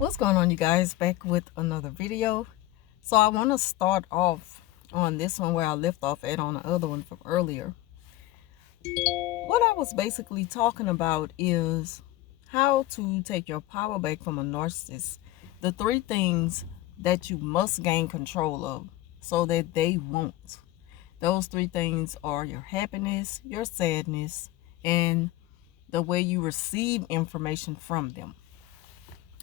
What's going on, you guys? Back with another video. So I want to start off on this one where I left off at on the other one from earlier. What I was basically talking about is how to take your power back from a narcissist. The three things that you must gain control of so that they won't. Those three things are your happiness, your sadness, and the way you receive information from them.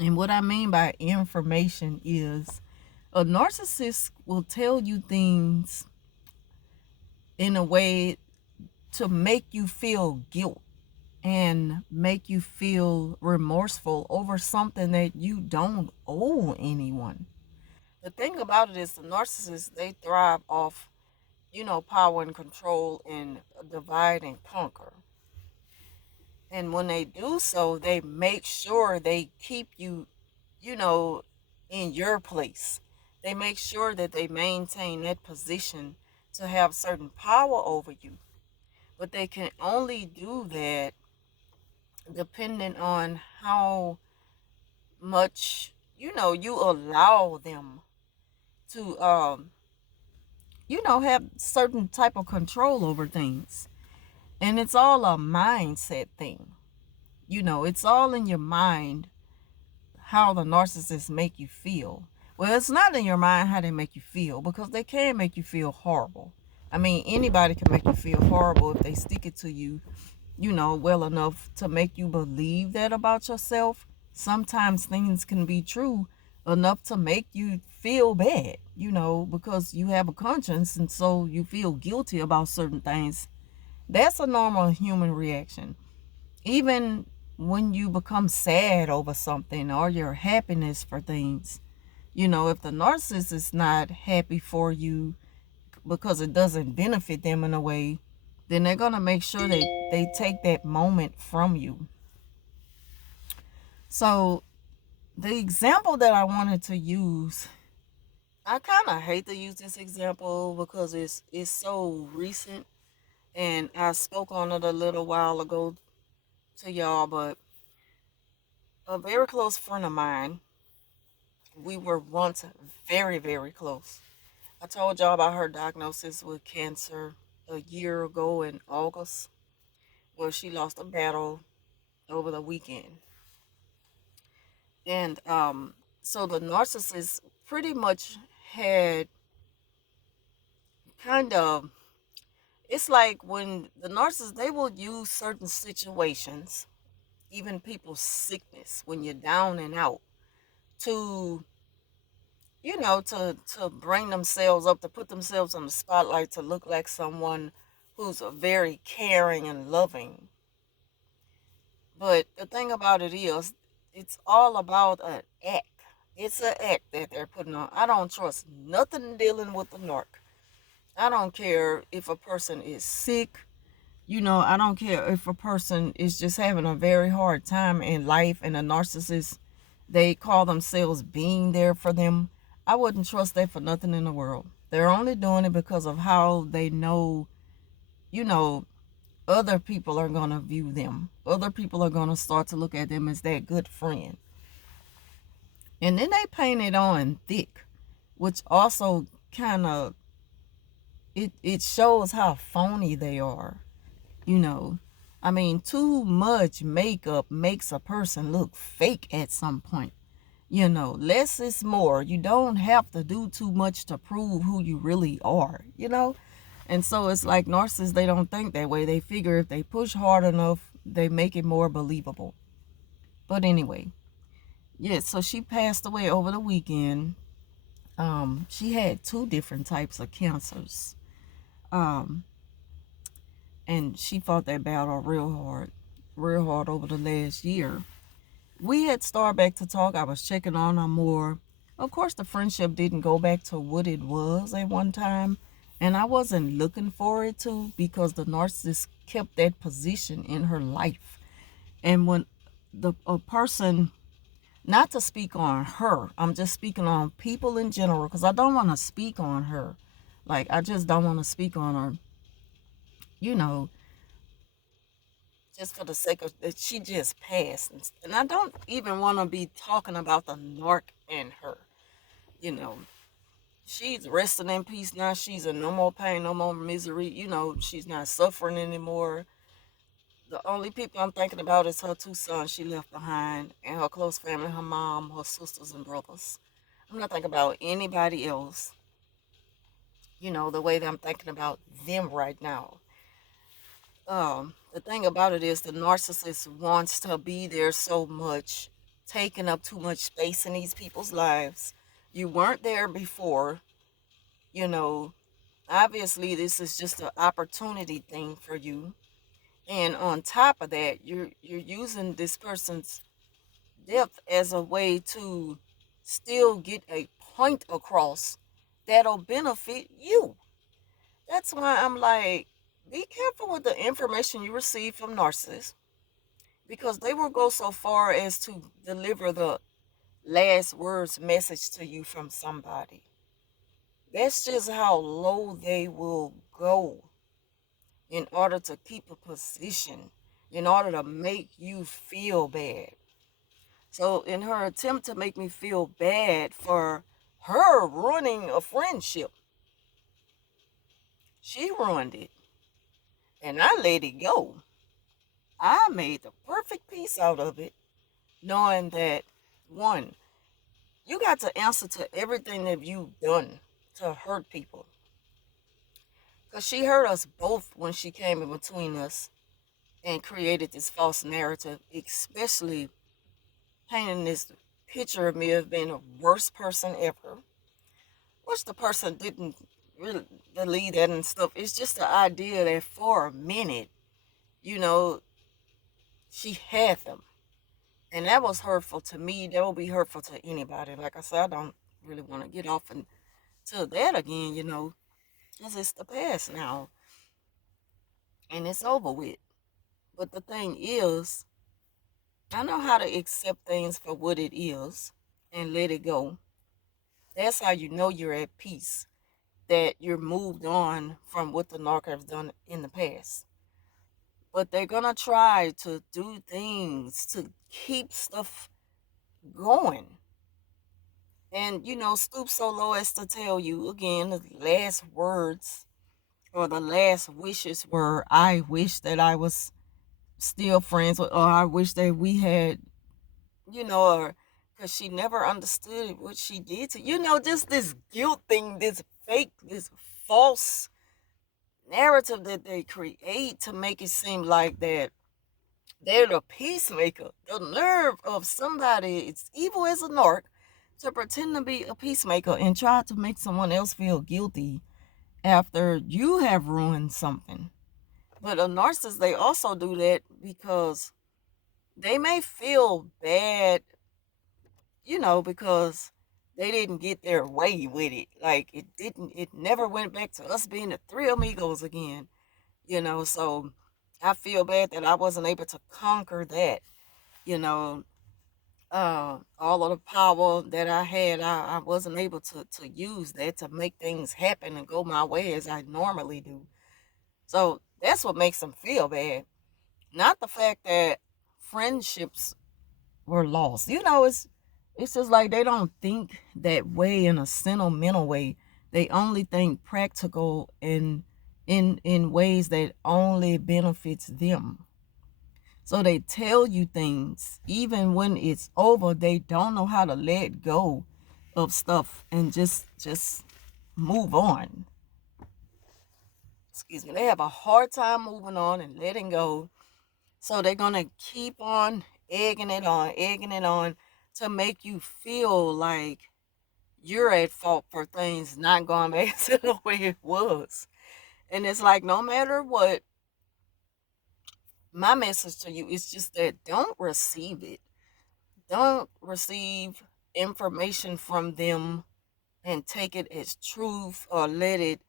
And what I mean by information is a narcissist will tell you things in a way to make you feel guilt and make you feel remorseful over something that you don't owe anyone. The thing about it is the narcissists, they thrive off, power and control and divide and conquer. And when they do so, they make sure they keep you, you know, in your place. They make sure that they maintain that position to have certain power over you. But they can only do that depending on how much, you allow them to, have certain type of control over things. And it's all a mindset thing. It's all in your mind how the narcissists make you feel. Well, it's not in your mind how they make you feel, because they can make you feel horrible. I mean, anybody can make you feel horrible if they stick it to you, well enough to make you believe that about yourself. Sometimes things can be true enough to make you feel bad, because you have a conscience and so you feel guilty about certain things. That's a normal human reaction. Even when you become sad over something or your happiness for things, if the narcissist is not happy for you because it doesn't benefit them in a way, then they're going to make sure they take that moment from you. So the example that I wanted to use, I kind of hate to use this example because it's so recent, and I spoke on it a little while ago to y'all. But a very close friend of mine, we were once very, very close. I told y'all about her diagnosis with cancer a year ago in August. Well, she lost a battle over the weekend. And so the narcissist pretty much had kind of, it's like when the narcissist, they will use certain situations, even people's sickness, when you're down and out, to to bring themselves up, to put themselves on the spotlight, to look like someone who's a very caring and loving. But the thing about it is, it's all about an act. It's an act that they're putting on. I don't trust nothing dealing with the narc. I don't care if a person is sick. I don't care if a person is just having a very hard time in life and a narcissist, they call themselves being there for them. I wouldn't trust that for nothing in the world. They're only doing it because of how they know, you know, other people are going to view them. Other people are going to start to look at them as that good friend. And then they paint it on thick, which also kind of, it shows how phony they are. I mean, too much makeup makes a person look fake at some point. Less is more. You don't have to do too much to prove who you really are. And so it's like narcissists, they don't think that way. They figure if they push hard enough, they make it more believable. But anyway, yeah, so she passed away over the weekend. She had two different types of cancers. Um, and she fought that battle real hard over the last year. We had started back to talk. I was checking on her more. Of course, the friendship didn't go back to what it was at one time. And I wasn't looking for it to, because the narcissist kept that position in her life. And when a person, not to speak on her, I'm just speaking on people in general, because I don't want to speak on her. Like, I just don't want to speak on her. You know, just for the sake of that she just passed. And I don't even want to be talking about the narc and her. You know, she's resting in peace now. She's in no more pain, no more misery. You know, she's not suffering anymore. The only people I'm thinking about is her two sons she left behind and her close family, her mom, her sisters and brothers. I'm not thinking about anybody else, the way that I'm thinking about them right now. The thing about it is the narcissist wants to be there so much, taking up too much space in these people's lives. You weren't there before, you know. Obviously, this is just an opportunity thing for you. And on top of that, you're using this person's death as a way to still get a point across that'll benefit you. That's why I'm like, be careful with the information you receive from narcissists because they will go so far as to deliver the last words message to you from somebody. That's just how low they will go in order to keep a position, in order to make you feel bad. So, in her attempt to make me feel bad for her ruining a friendship, she ruined it. And I let it go. I made the perfect piece out of it, knowing that one, you got to answer to everything that you've done to hurt people. Because she hurt us both when she came in between us and created this false narrative, especially painting this picture of me as being the worst person ever, which the person didn't really believe that and stuff. It's just the idea that for a minute, you know, she had them. And that was hurtful to me. That will be hurtful to anybody. Like I said, I don't really want to get off into that again, because it's the past now and it's over with. But the thing is, I know how to accept things for what it is and let it go. That's how you know you're at peace, that you're moved on from what the narc has done in the past. But they're going to try to do things to keep stuff going. And, stoop so low as to tell you again the last words or the last wishes were, I wish that I was still friends with, or I wish that we had, or because she never understood what she did to, just this guilt thing, this fake, this false narrative that they create to make it seem like that they're the peacemaker. The nerve of somebody, it's evil as a narc, to pretend to be a peacemaker and try to make someone else feel guilty after you have ruined something. But a narcissist, they also do that because they may feel bad, because they didn't get their way with it. Like it never went back to us being the three amigos again, so I feel bad that I wasn't able to conquer that, you know. All of the power that I had, I wasn't able to use that to make things happen and go my way as I normally do. So that's what makes them feel bad. Not the fact that friendships were lost. It's just like they don't think that way in a sentimental way. They only think practical in ways that only benefits them. So they tell you things even when it's over. They don't know how to let go of stuff and just move on. Excuse me. They have a hard time moving on and letting go. So they're gonna keep on egging it on to make you feel like you're at fault for things not going back to the way it was. And it's like no matter what, my message to you is just that don't receive it. Don't receive information from them and take it as truth or let it,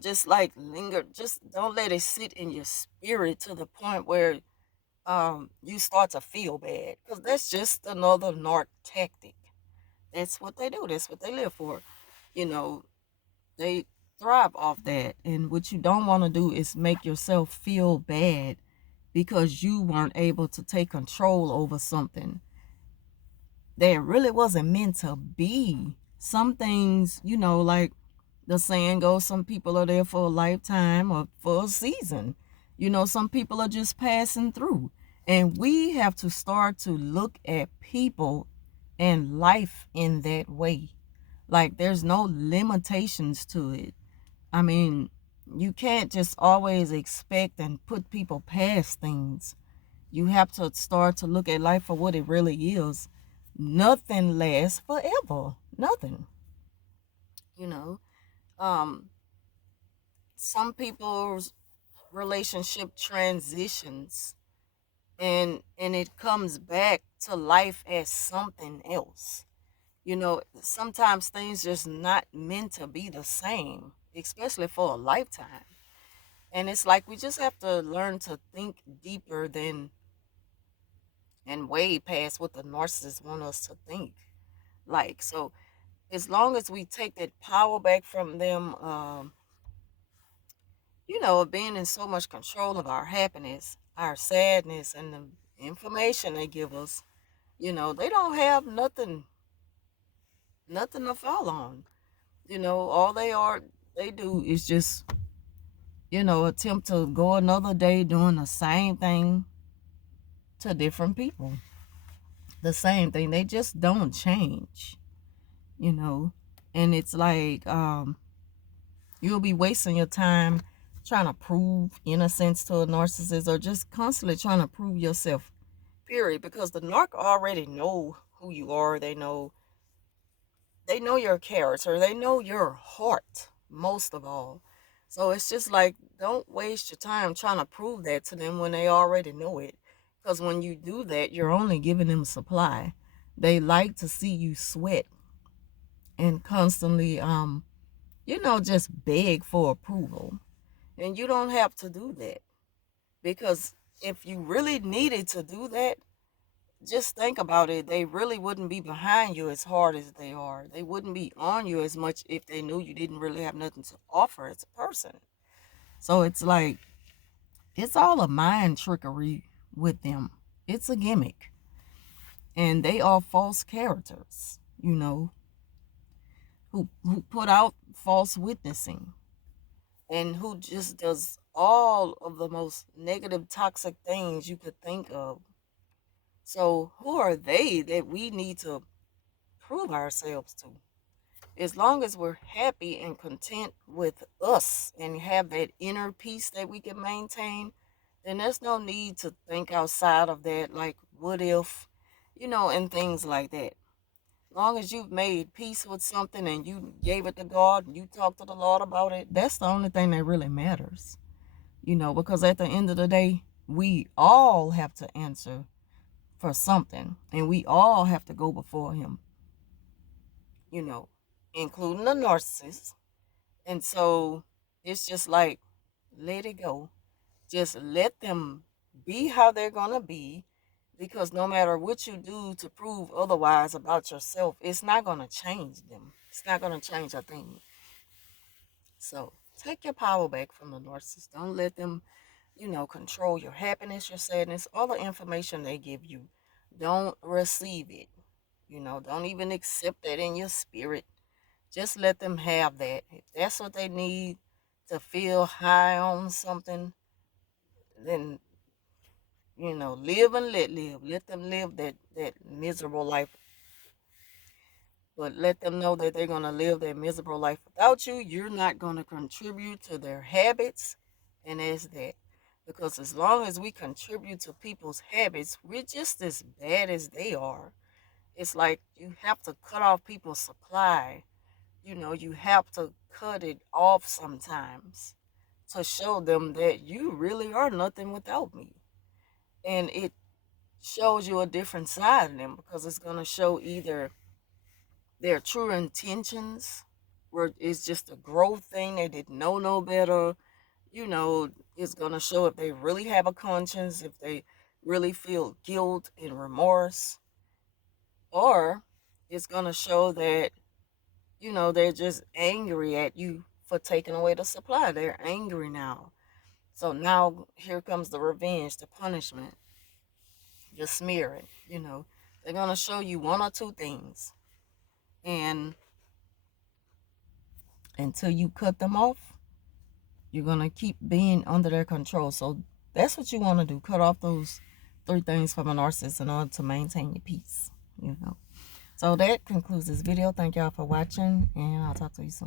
just like linger. Just don't let it sit in your spirit to the point where you start to feel bad, because that's just another narc tactic. That's what they do. That's what they live for. You know, they thrive off that. And what you don't want to do is make yourself feel bad because you weren't able to take control over something that really wasn't meant to be. Some things, like the saying goes, some people are there for a lifetime or for a season. Some people are just passing through. And we have to start to look at people and life in that way. Like there's no limitations to it. I mean, you can't just always expect and put people past things. You have to start to look at life for what it really is. Nothing lasts forever. Nothing. You know. Um, some people's relationship transitions and it comes back to life as something else. Sometimes things just not meant to be the same, especially for a lifetime. And it's like we just have to learn to think deeper than and way past what the narcissists want us to think. Like, so as long as we take that power back from them, being in so much control of our happiness, our sadness, and the information they give us, they don't have nothing to fall on. All they do is just, attempt to go another day doing the same thing to different people. The same thing. They just don't change, you know. And it's like, you'll be wasting your time trying to prove innocence to a narcissist or just constantly trying to prove yourself, period. Because the narc already know who you are. They know your character. They know your heart, most of all. So it's just like, don't waste your time trying to prove that to them when they already know it. Because when you do that, you're only giving them supply. They like to see you sweat and constantly, just beg for approval. And you don't have to do that. Because if you really needed to do that, just think about it. They really wouldn't be behind you as hard as they are. They wouldn't be on you as much if they knew you didn't really have nothing to offer as a person. So it's like, it's all a mind trickery with them. It's a gimmick. And they are false characters, who put out false witnessing and who just does all of the most negative, toxic things you could think of. So who are they that we need to prove ourselves to? As long as we're happy and content with us and have that inner peace that we can maintain, then there's no need to think outside of that, like what if, and things like that. As long as you've made peace with something and you gave it to God and you talked to the Lord about it, that's the only thing that really matters. Because at the end of the day, we all have to answer for something and we all have to go before Him, you know, including the narcissist. And so it's just like, let it go. Just let them be how they're going to be, because no matter what you do to prove otherwise about yourself, it's not going to change them. It's not going to change a thing. So take your power back from the narcissist. Don't let them, control your happiness, your sadness, all the information they give you. Don't receive it. Don't even accept that in your spirit. Just let them have that. If that's what they need to feel high on something, then live and let live. Let them live that miserable life. But let them know that they're gonna live that miserable life without you. You're not gonna contribute to their habits, and that's that. Because as long as we contribute to people's habits, we're just as bad as they are. It's like you have to cut off people's supply. You have to cut it off sometimes to show them that you really are nothing without me. And it shows you a different side of them, because it's going to show either their true intentions, where it's just a growth thing, they didn't know no better. It's going to show if they really have a conscience, if they really feel guilt and remorse, or it's going to show that they're just angry at you for taking away the supply. They're angry now. So now here comes the revenge, the punishment, the smearing. You know, they're going to show you one or two things. And until you cut them off, you're going to keep being under their control. So that's what you want to do. Cut off those three things from a narcissist in order to maintain your peace. You know. So that concludes this video. Thank y'all for watching, and I'll talk to you soon.